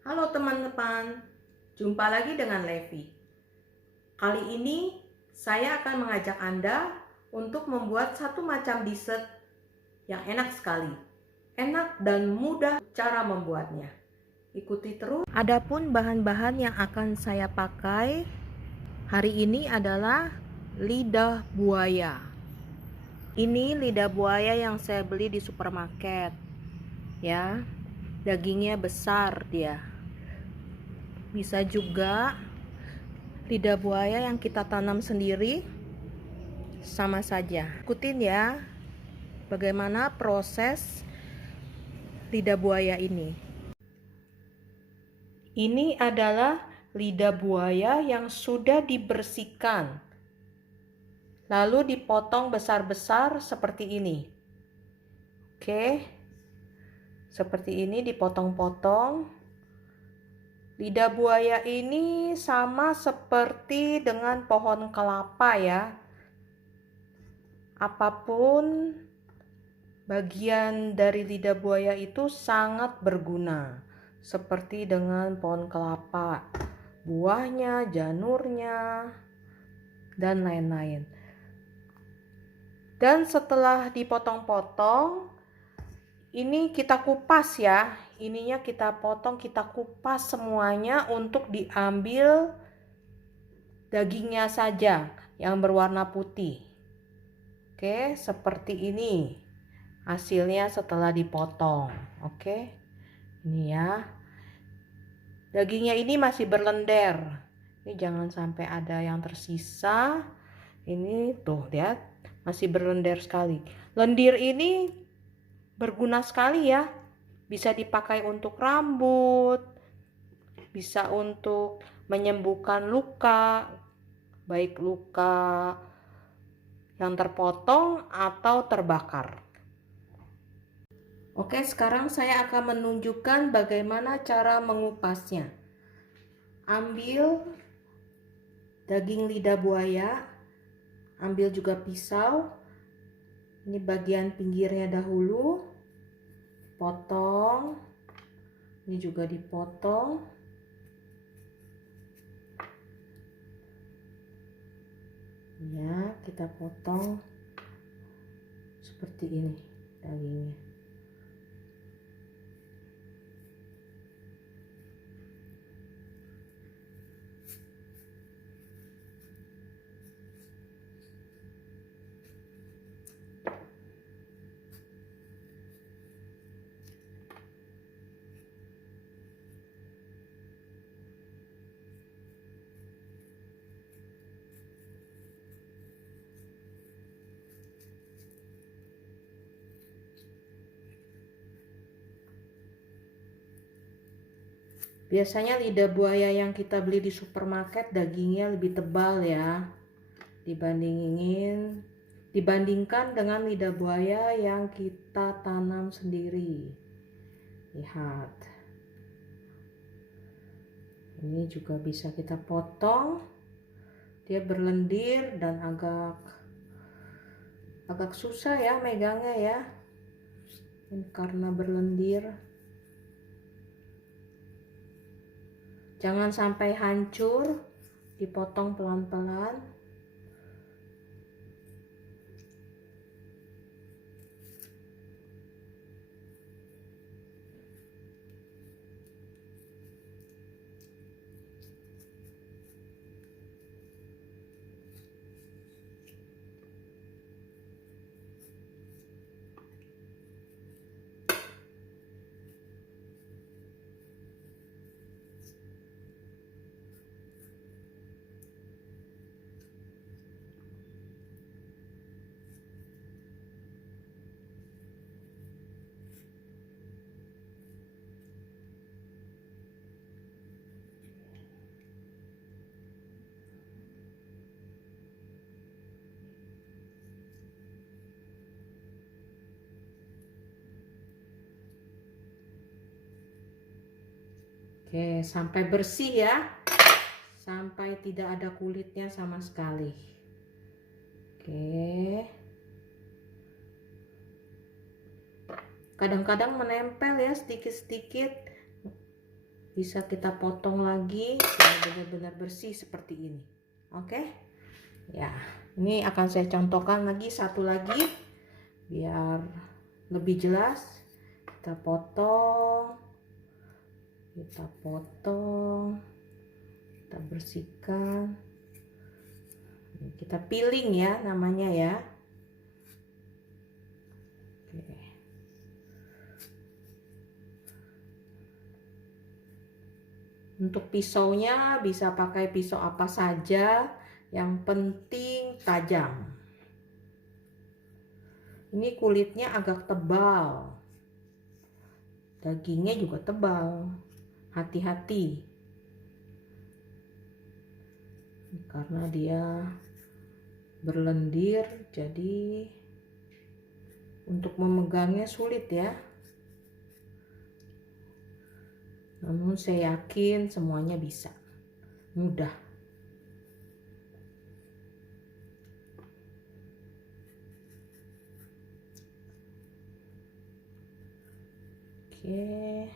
Halo teman-teman, jumpa lagi dengan Levi. Kali ini saya akan mengajak Anda untuk membuat satu macam dessert yang enak sekali. Enak dan mudah cara membuatnya. Ikuti terus. Adapun bahan-bahan yang akan saya pakai hari ini adalah lidah buaya. Ini lidah buaya yang saya beli di supermarket. Ya, dagingnya besar dia. Bisa juga lidah buaya yang kita tanam sendiri, sama saja. Ikutin ya bagaimana proses lidah buaya ini. Ini adalah lidah buaya yang sudah dibersihkan, lalu dipotong besar-besar seperti ini. Oke, seperti ini dipotong-potong. Lidah buaya ini sama seperti dengan pohon kelapa ya. Apapun bagian dari lidah buaya itu sangat berguna, seperti dengan pohon kelapa, buahnya, janurnya, dan lain-lain. Dan setelah dipotong-potong, ini kita kupas ya. Ininya kita potong, kita kupas semuanya untuk diambil dagingnya saja yang berwarna putih. Oke, seperti ini hasilnya setelah dipotong. Oke, ini ya, dagingnya ini masih berlendir. Ini jangan sampai ada yang tersisa. Ini tuh lihat, masih berlendir sekali. Lendir ini berguna sekali ya, bisa dipakai untuk rambut, bisa untuk menyembuhkan luka, baik luka yang terpotong atau terbakar. Oke, sekarang saya akan menunjukkan bagaimana cara mengupasnya. Ambil daging lidah buaya, ambil juga pisau. Ini bagian pinggirnya dahulu, potong. Ini juga dipotong. Ya, kita potong seperti ini dagingnya. Biasanya lidah buaya yang kita beli di supermarket dagingnya lebih tebal ya, dibandingkan dengan lidah buaya yang kita tanam sendiri. Lihat, ini juga bisa kita potong. Dia berlendir dan agak susah ya megangnya ya, karena berlendir. Jangan sampai hancur, dipotong pelan-pelan. Oke, sampai bersih ya, sampai tidak ada kulitnya sama sekali. Oke, kadang-kadang menempel ya sedikit-sedikit. bisa kita potong lagi biar benar-benar bersih seperti ini. Oke ya, ini akan saya contohkan lagi satu lagi biar lebih jelas. Kita potong, kita bersihkan, kita peeling ya namanya ya. Oke. Untuk pisaunya bisa pakai pisau apa saja, yang penting tajam. Ini kulitnya agak tebal, dagingnya juga tebal, hati-hati karena dia berlendir, jadi untuk memegangnya sulit ya. Namun saya yakin semuanya bisa, mudah. Oke.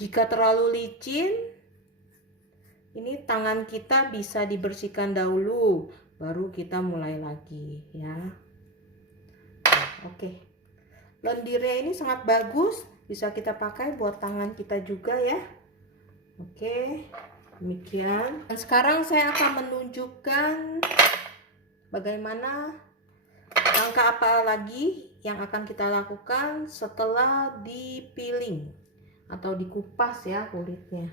Jika terlalu licin, ini tangan kita bisa dibersihkan dahulu, baru kita mulai lagi ya. Oke. Lendirnya ini sangat bagus, bisa kita pakai buat tangan kita juga ya. Oke, demikian. Dan sekarang saya akan menunjukkan bagaimana langkah apa lagi yang akan kita lakukan setelah dipiling atau dikupas ya kulitnya.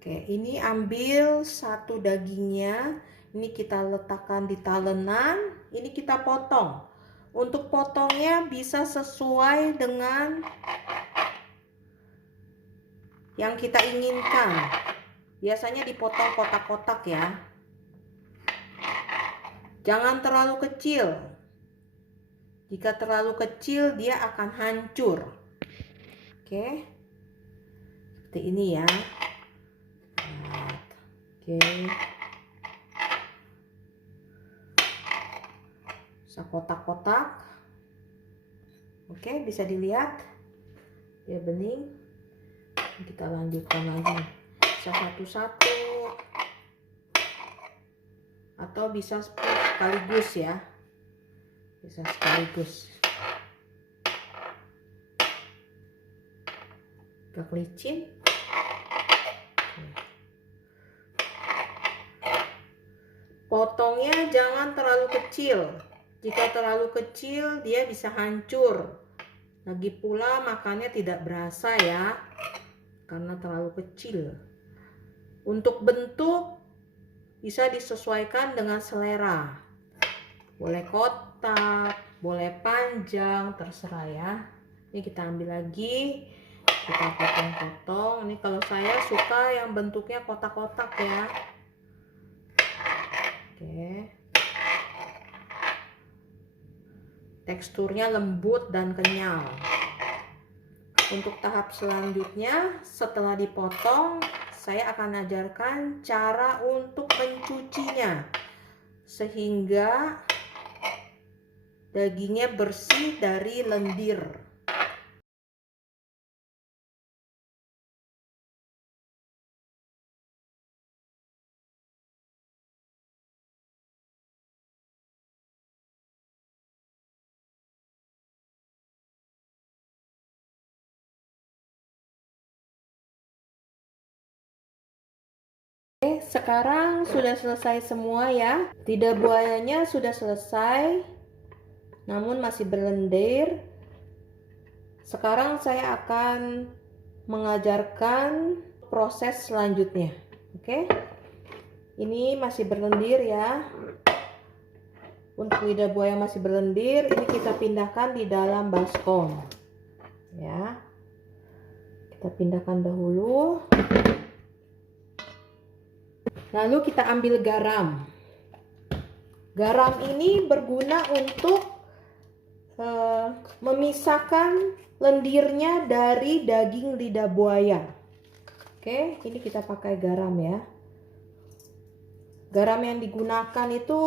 Oke, ini ambil satu dagingnya, ini kita letakkan di talenan, ini kita potong. Untuk potongnya bisa sesuai dengan yang kita inginkan. Biasanya dipotong kotak-kotak ya. Jangan terlalu kecil. Jika terlalu kecil dia akan hancur. Oke. Seperti ini ya. Oke. Kotak-kotak. Oke, bisa dilihat dia bening. Kita lanjutkan lagi, bisa satu-satu atau bisa sekaligus ya, bisa sekaligus. Agak licin. Potongnya jangan terlalu kecil. Jika terlalu kecil dia bisa hancur. Lagi pula makannya tidak berasa ya, karena terlalu kecil. Untuk bentuk bisa disesuaikan dengan selera. Boleh kotak, boleh panjang, terserah ya. Ini kita ambil lagi, kita potong-potong. Ini kalau saya suka yang bentuknya kotak-kotak ya. Oke. Teksturnya lembut dan kenyal. Untuk tahap selanjutnya, setelah dipotong, saya akan ajarkan cara untuk mencucinya sehingga dagingnya bersih dari lendir. Oke, sekarang sudah selesai semua ya. Lidah buayanya sudah selesai, namun masih berlendir. Sekarang saya akan mengajarkan proses selanjutnya. Oke, ini masih berlendir ya. Untuk lidah buaya masih berlendir, ini kita pindahkan di dalam baskom ya. Kita pindahkan dahulu. Lalu kita ambil garam. Garam ini berguna untuk memisahkan lendirnya dari daging lidah buaya. Oke, ini kita pakai garam ya. Garam yang digunakan itu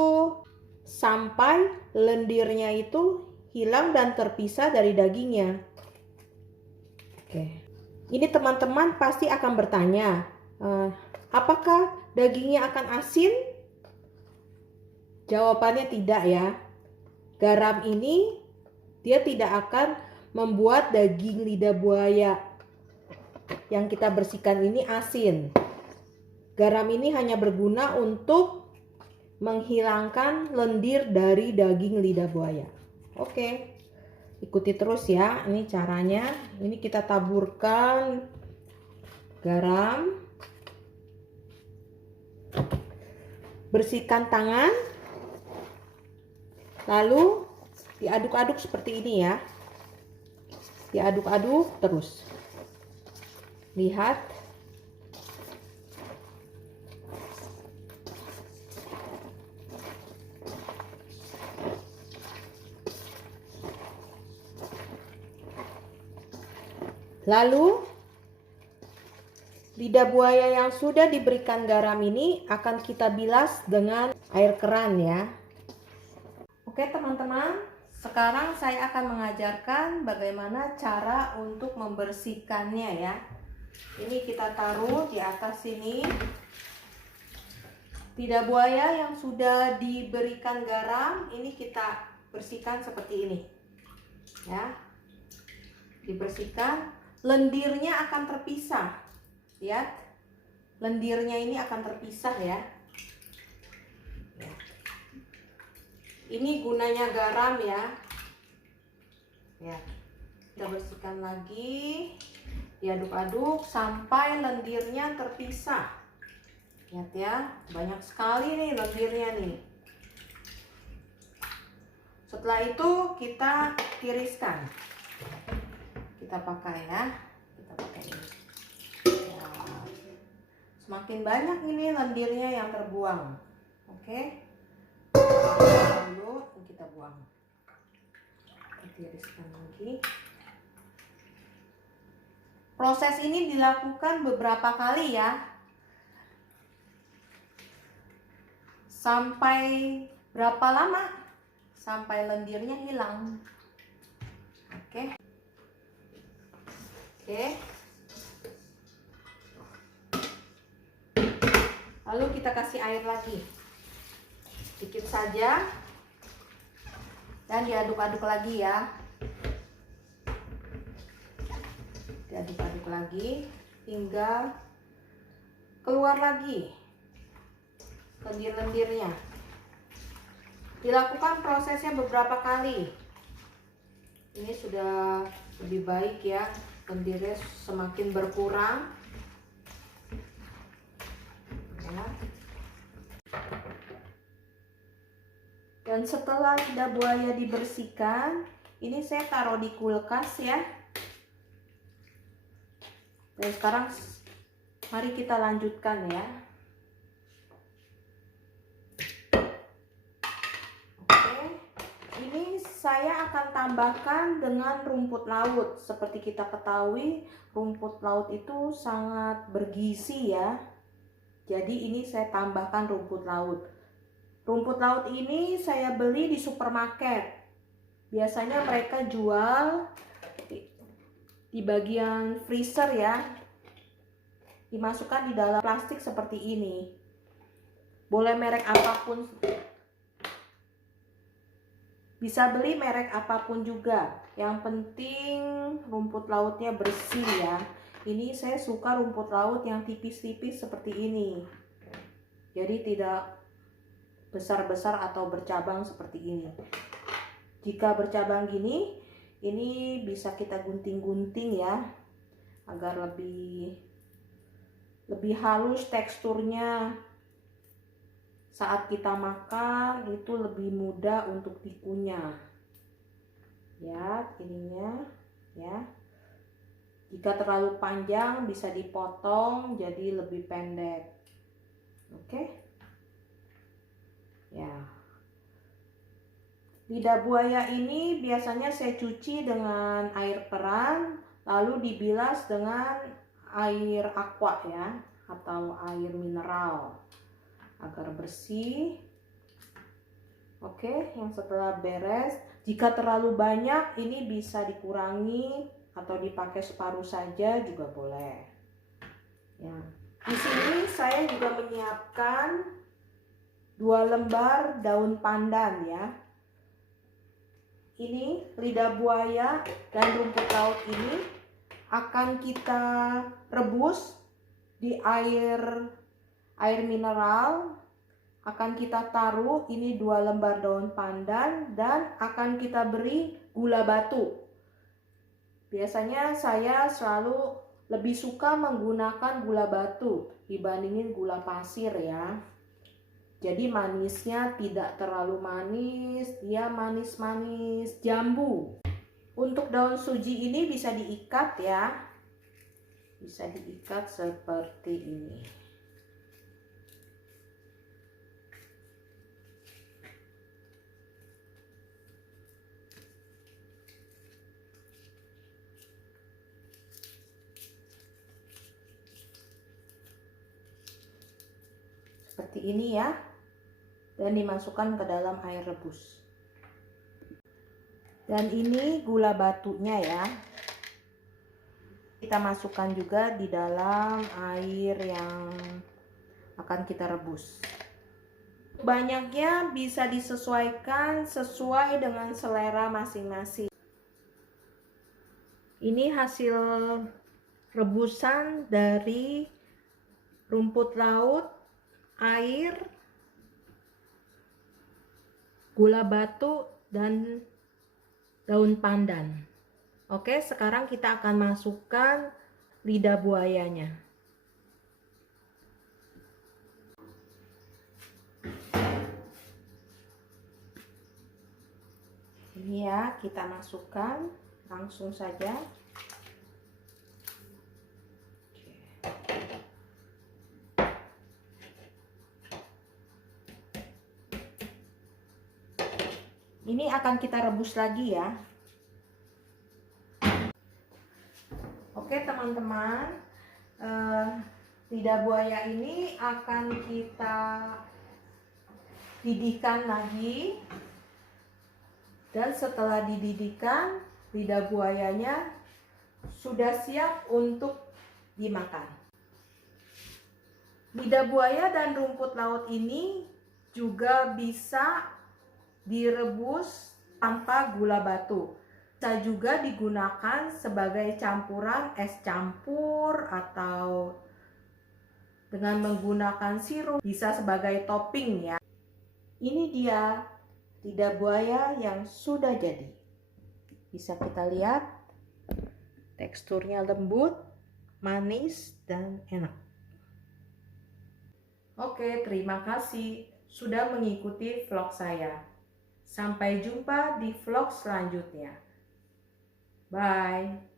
sampai lendirnya itu hilang dan terpisah dari dagingnya. Oke. Ini teman-teman pasti akan bertanya, apakah dagingnya akan asin? Jawabannya tidak ya. Garam ini dia tidak akan membuat daging lidah buaya yang kita bersihkan ini asin. Garam ini hanya berguna untuk menghilangkan lendir dari daging lidah buaya. Oke, ikuti terus ya. Ini caranya. Ini kita taburkan garam. Bersihkan tangan. Lalu diaduk-aduk seperti ini ya. Diaduk-aduk terus. Lihat. Lalu lidah buaya yang sudah diberikan garam ini akan kita bilas dengan air keran ya. Oke teman-teman, sekarang saya akan mengajarkan bagaimana cara untuk membersihkannya ya. Ini kita taruh di atas sini. Lidah buaya yang sudah diberikan garam, ini kita bersihkan seperti ini. Ya. Dibersihkan, lendirnya akan terpisah. Lihat. Lendirnya ini akan terpisah ya. Ini gunanya garam ya. Ya. Kita bersihkan lagi. Diaduk-aduk sampai lendirnya terpisah. Lihat ya, banyak sekali nih lendirnya nih. Setelah itu kita tiriskan. Kita pakai ya. Kita pakai ini. Ya. Semakin banyak ini lendirnya yang terbuang. Oke. Dulu kita buang. Kita tiriskan lagi. Proses ini dilakukan beberapa kali ya. Sampai berapa lama? Sampai lendirnya hilang. Oke. Oke. Lalu kita kasih air lagi. Sedikit saja. Dan diaduk-aduk lagi ya. Diaduk-aduk lagi hingga keluar lagi lendir-lendirnya. Dilakukan prosesnya beberapa kali. Ini sudah lebih baik ya, lendirnya semakin berkurang. Ya. Dan setelah lidah buaya dibersihkan, ini saya taruh di kulkas ya. Dan sekarang mari kita lanjutkan ya. Oke, ini saya akan tambahkan dengan rumput laut. Seperti kita ketahui, rumput laut itu sangat bergizi ya. Jadi ini saya tambahkan rumput laut. Rumput laut ini saya beli di supermarket. Biasanya mereka jual di bagian freezer ya, dimasukkan di dalam plastik seperti ini. Boleh merek apapun, bisa beli merek apapun juga. Yang penting rumput lautnya bersih ya. Ini saya suka rumput laut yang tipis-tipis seperti ini, jadi tidak besar-besar atau bercabang seperti ini. Jika bercabang gini, ini bisa kita gunting-gunting ya, agar lebih halus teksturnya. Saat kita makan itu lebih mudah untuk dikunyah. Ya, ininya ya. Jika terlalu panjang bisa dipotong jadi lebih pendek. Oke. Ya. Lidah buaya ini biasanya saya cuci dengan air keran, lalu dibilas dengan air aqua ya, atau air mineral agar bersih. Oke, yang setelah beres, Jika terlalu banyak, ini bisa dikurangi atau dipakai separuh saja juga boleh. Ya. Di sini saya juga menyiapkan 2 lembar daun pandan ya. Ini lidah buaya dan rumput laut ini akan kita rebus di air mineral. Akan kita taruh ini 2 lembar daun pandan dan akan kita beri gula batu. Biasanya saya selalu lebih suka menggunakan gula batu dibandingin gula pasir ya. Jadi manisnya tidak terlalu manis, dia manis-manis jambu. Untuk daun suji ini bisa diikat ya. Bisa diikat seperti ini. Seperti ini ya, dan dimasukkan ke dalam air rebus. Dan ini gula batunya ya, kita masukkan juga di dalam air yang akan kita rebus. Banyaknya bisa disesuaikan sesuai dengan selera masing-masing. Ini hasil rebusan dari rumput laut, air, gula batu, dan daun pandan. Oke, sekarang kita akan masukkan lidah buayanya. Ini ya, kita masukkan langsung saja. Ini akan kita rebus lagi ya. Oke teman-teman, lidah buaya ini akan kita didihkan lagi. Dan setelah dididihkan, lidah buayanya sudah siap untuk dimakan. Lidah buaya dan rumput laut ini juga bisa direbus tanpa gula batu. Bisa juga digunakan sebagai campuran es campur atau dengan menggunakan sirup, bisa sebagai topping ya. Ini dia lidah buaya yang sudah jadi. Bisa kita lihat teksturnya lembut, manis, dan enak. Oke, terima kasih sudah mengikuti vlog saya. Sampai jumpa di vlog selanjutnya. Bye.